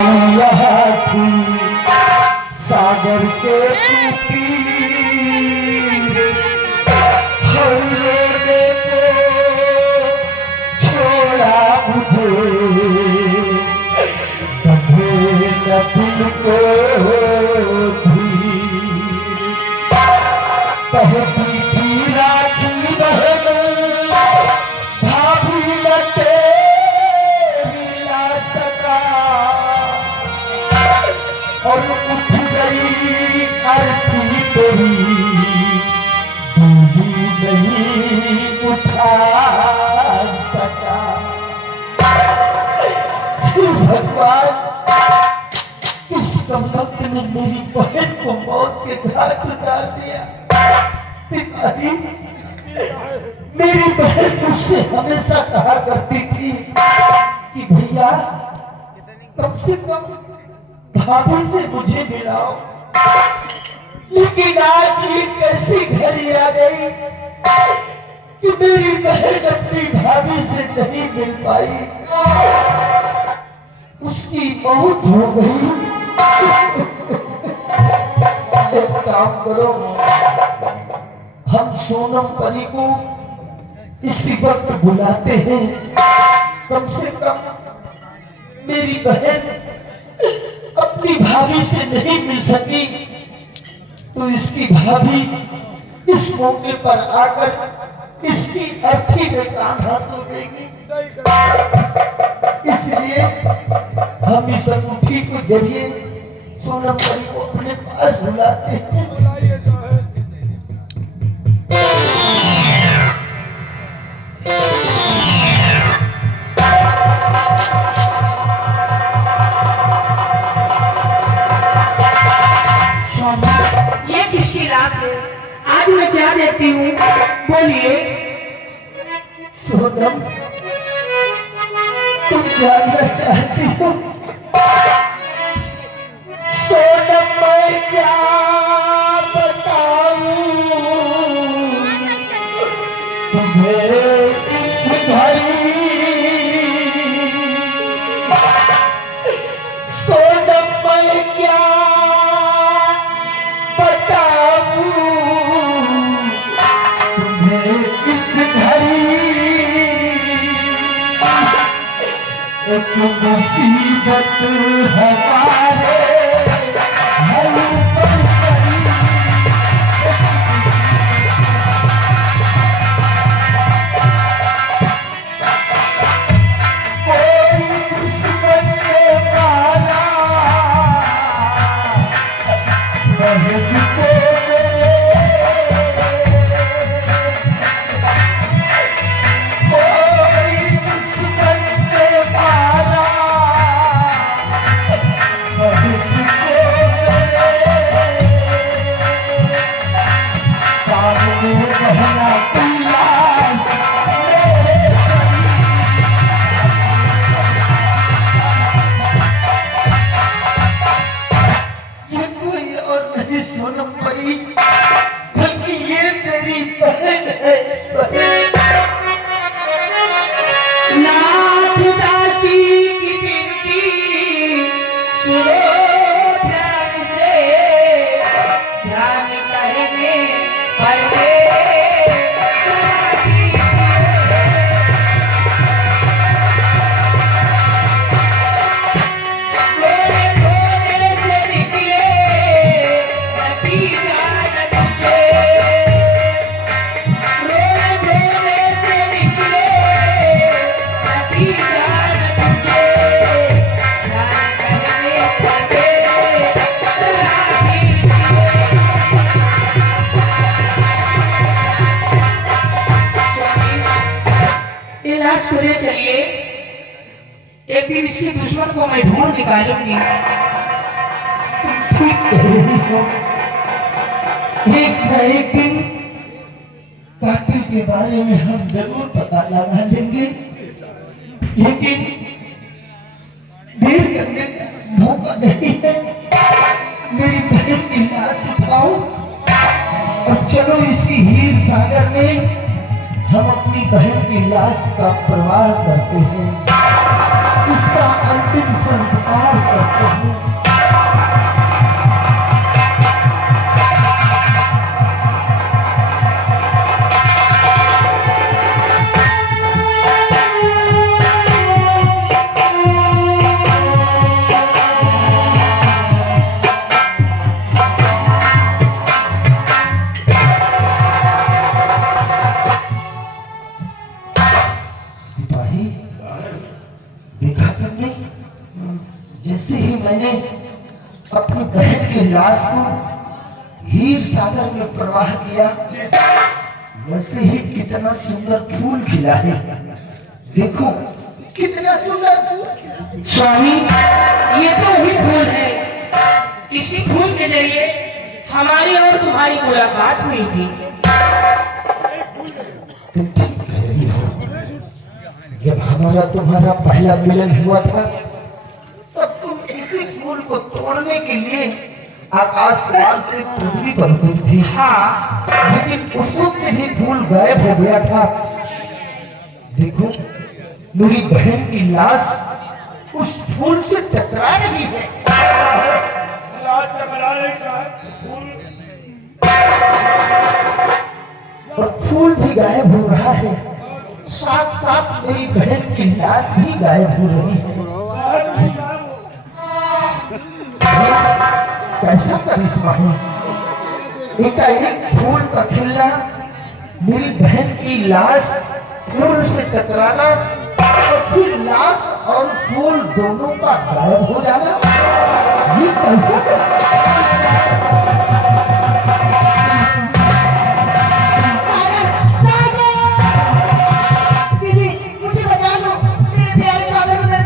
थी सागर के तीर हर रोने को छोड़ा मुझे बंधे न दिल को धीर कहती थी राखी बहन भाभी न तेरी ला सका और उठ गई अर्थी तेरी डोली नहीं उठा सका। भगवान किस कमबख्त ने मेरी बहन को मौत के घाट उतार दिया। सिपाही मेरी बहन मुझसे हमेशा कहा करती थी कि भैया कम से कम भाभी से मुझे मिलाओ, लेकिन आज ये कैसी घड़ी आ गई कि मेरी बहन अपनी भाभी से नहीं मिल पाई, उसकी मौत हो गई। एक काम करो, हम सोनम परी को इसी वक्त बुलाते हैं, कम से कम मेरी बहन अपनी भाभी से नहीं मिल सकी तो इसकी भाभी इस मौके पर आकर इसकी अर्थी में कांधा तो देगी। इसलिए हम इस अंगूठी के जरिए सोनम परी को अपने पास बुलाते हैं। ये किसकी लाश है? आज मैं क्या देखती हूँ, बोलिए। सोनम तुम जानना चाहती हो? सोनम मैं क्या बताऊं तुम्हें इस घड़ी, सोनम मैं क्या एक मुसीबत हमारे हल पर पड़ी, कोई दुश्मन ने मारा बहन को सोनम परी, बल्कि ये मेरी बहन है। ना खुदा की विनती सुनो ध्यान से, ध्यान करने पर चलिए, एक दिन इसके दुश्मन को मैं ढूंढ निकालूंगी। ठीक कह रही हो, एक न एक दिन कातिल के बारे में हम जरूर पता लगा लेंगे, लेकिन देर करने का मौका नहीं है। मेरी बहन की लाश उठाओ और चलो इसी हीर सागर में हम अपनी बहन की लाश का प्रवाह करते हैं, इसका अंतिम संस्कार करते हैं। सिपाही, देखा तुमने, जैसे ही मैंने अपनी बहन की लाश को हीर सागर में प्रवाह किया, वैसे ही कितना सुंदर फूल खिला है। देखो कितना सुंदर फूल। स्वामी, ये तो वही फूल है। इसी फूल के जरिए हमारी और तुम्हारी मुलाकात हुई थी। तुम ठीक कह रही हो। जब हमारा तुम्हारा पहला मिलन हुआ था, तब तुम इसी फूल को तोड़ने के लिए आकाश मार्ग से पृथ्वी पर उतरी थी। हाँ, लेकिन उस वक्त ही फूल गायब हो गया था। देखो, मेरी बहन की लाश उस फूल से टकरा रही है। और फूल भी गायब हो रहा है, साथ साथ मेरी बहन की लाश भी गायब हो रही है। कैसा करिश्मा है। एकाएक फूल का खिलना, मेरी बहन की लाश फूल से टकराना और फिर लाश और फूल दोनों का गायब हो जाना, ये कैसा दीदी मुझे बचा लो, मेरे प्यारे कागज उधर।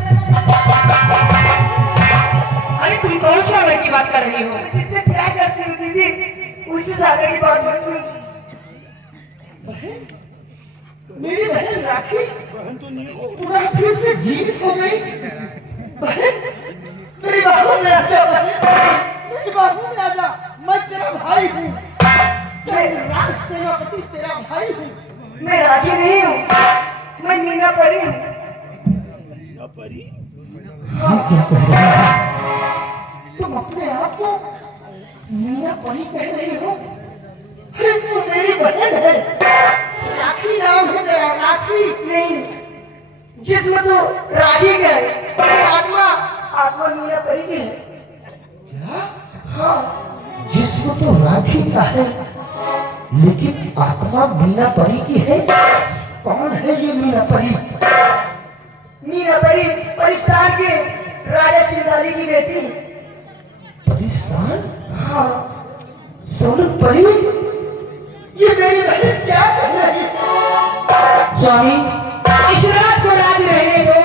अरे तुम कौन सी आदर की बात कर रही हो? जिससे प्यार करती हूँ दीदी, उसी सागर की बात करती हूँ। मेरी बहन राखी पूरा फिर से जीवित हो गई। बहन, मेरी बाहों में आजा बहन, मेरी बाहों में आजा, मैं तेरा भाई हूँ। राज सेनापति तेरा भाई हूँ। मैं राखी नहीं हूँ, मैं मीना परी हूँ। हाँ, क्या कह रहे हो? तुम अपने आप को मीना परी कह रही हो? अरे तू मेरी बहन है। राखी नाम है तेरा, राखी। नहीं, जिसम तो राखी का है, पर आत्मा आत्मा मीना परी की है। क्या? हाँ, जिस्म तो राखी का है, लेकिन आत्मा मीना परी की है। कौन है ये मीना परी? मीना परी परिस्तान के राजा चिंताली की बेटी। परिस्तान? हाँ, सोनम परी? ये मेरी बहन क्या कर रही है? स्वामी, इस रात को राज रहने दो।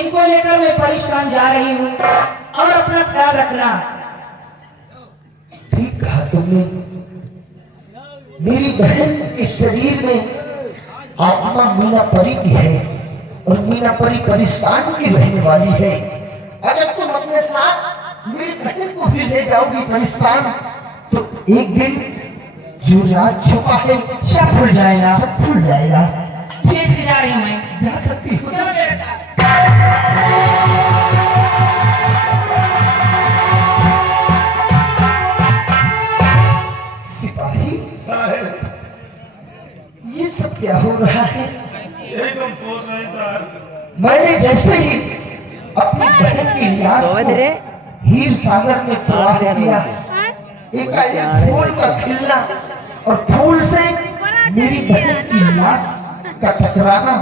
इनको लेकर मैं परिश्रम जा रही हूँ और अपना ख्याल रखना। ठीक कहा तुमने। मेरी बहन के शरीर में आत्मा मीना परी की है और मीना परी परिस्तान की रहने वाली है। अगर तुम अपने साथ मेरी बहन को भी ले जाओगी परिस्तान, तो एक दिन जो राज छुपा है सब भूल जाएगा। सब भूल जाएगा। ठीक जा रही हूँ मैं। जा सकती हो। चलो मेरे साथ। सिपाही, ये सब क्या हो रहा है? मैंने जैसे ही अपनी बहन की लाश को हीर सागर में प्रवाह किया, एकाएक फूल का खिलना और फूल से मेरी बहन की लाश का टकराना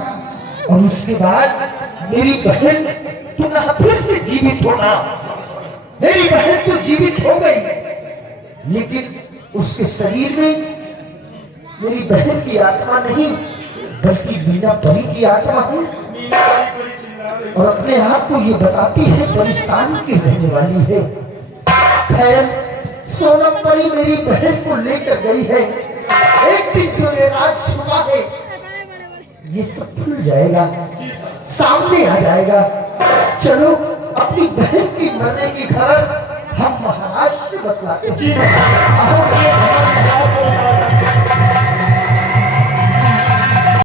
और उसके बाद मेरी बहन पुनः फिर से जीवित होना। मेरी बहन तो जीवित हो गई, लेकिन उसके शरीर में मेरी बहन की आत्मा नहीं, बल्कि मीना परी की आत्मा है और अपने आप को ये बताती है परिस्तान की रहने वाली है। खैर, सोनम परी मेरी बहन को लेकर गई है। एक दिन जो ये राज छुपा है, ये सब भूल जाएगा, सामने आ जाएगा। चलो अपनी बहन की मरने की खबर हम महाराज से बतलाते हैं।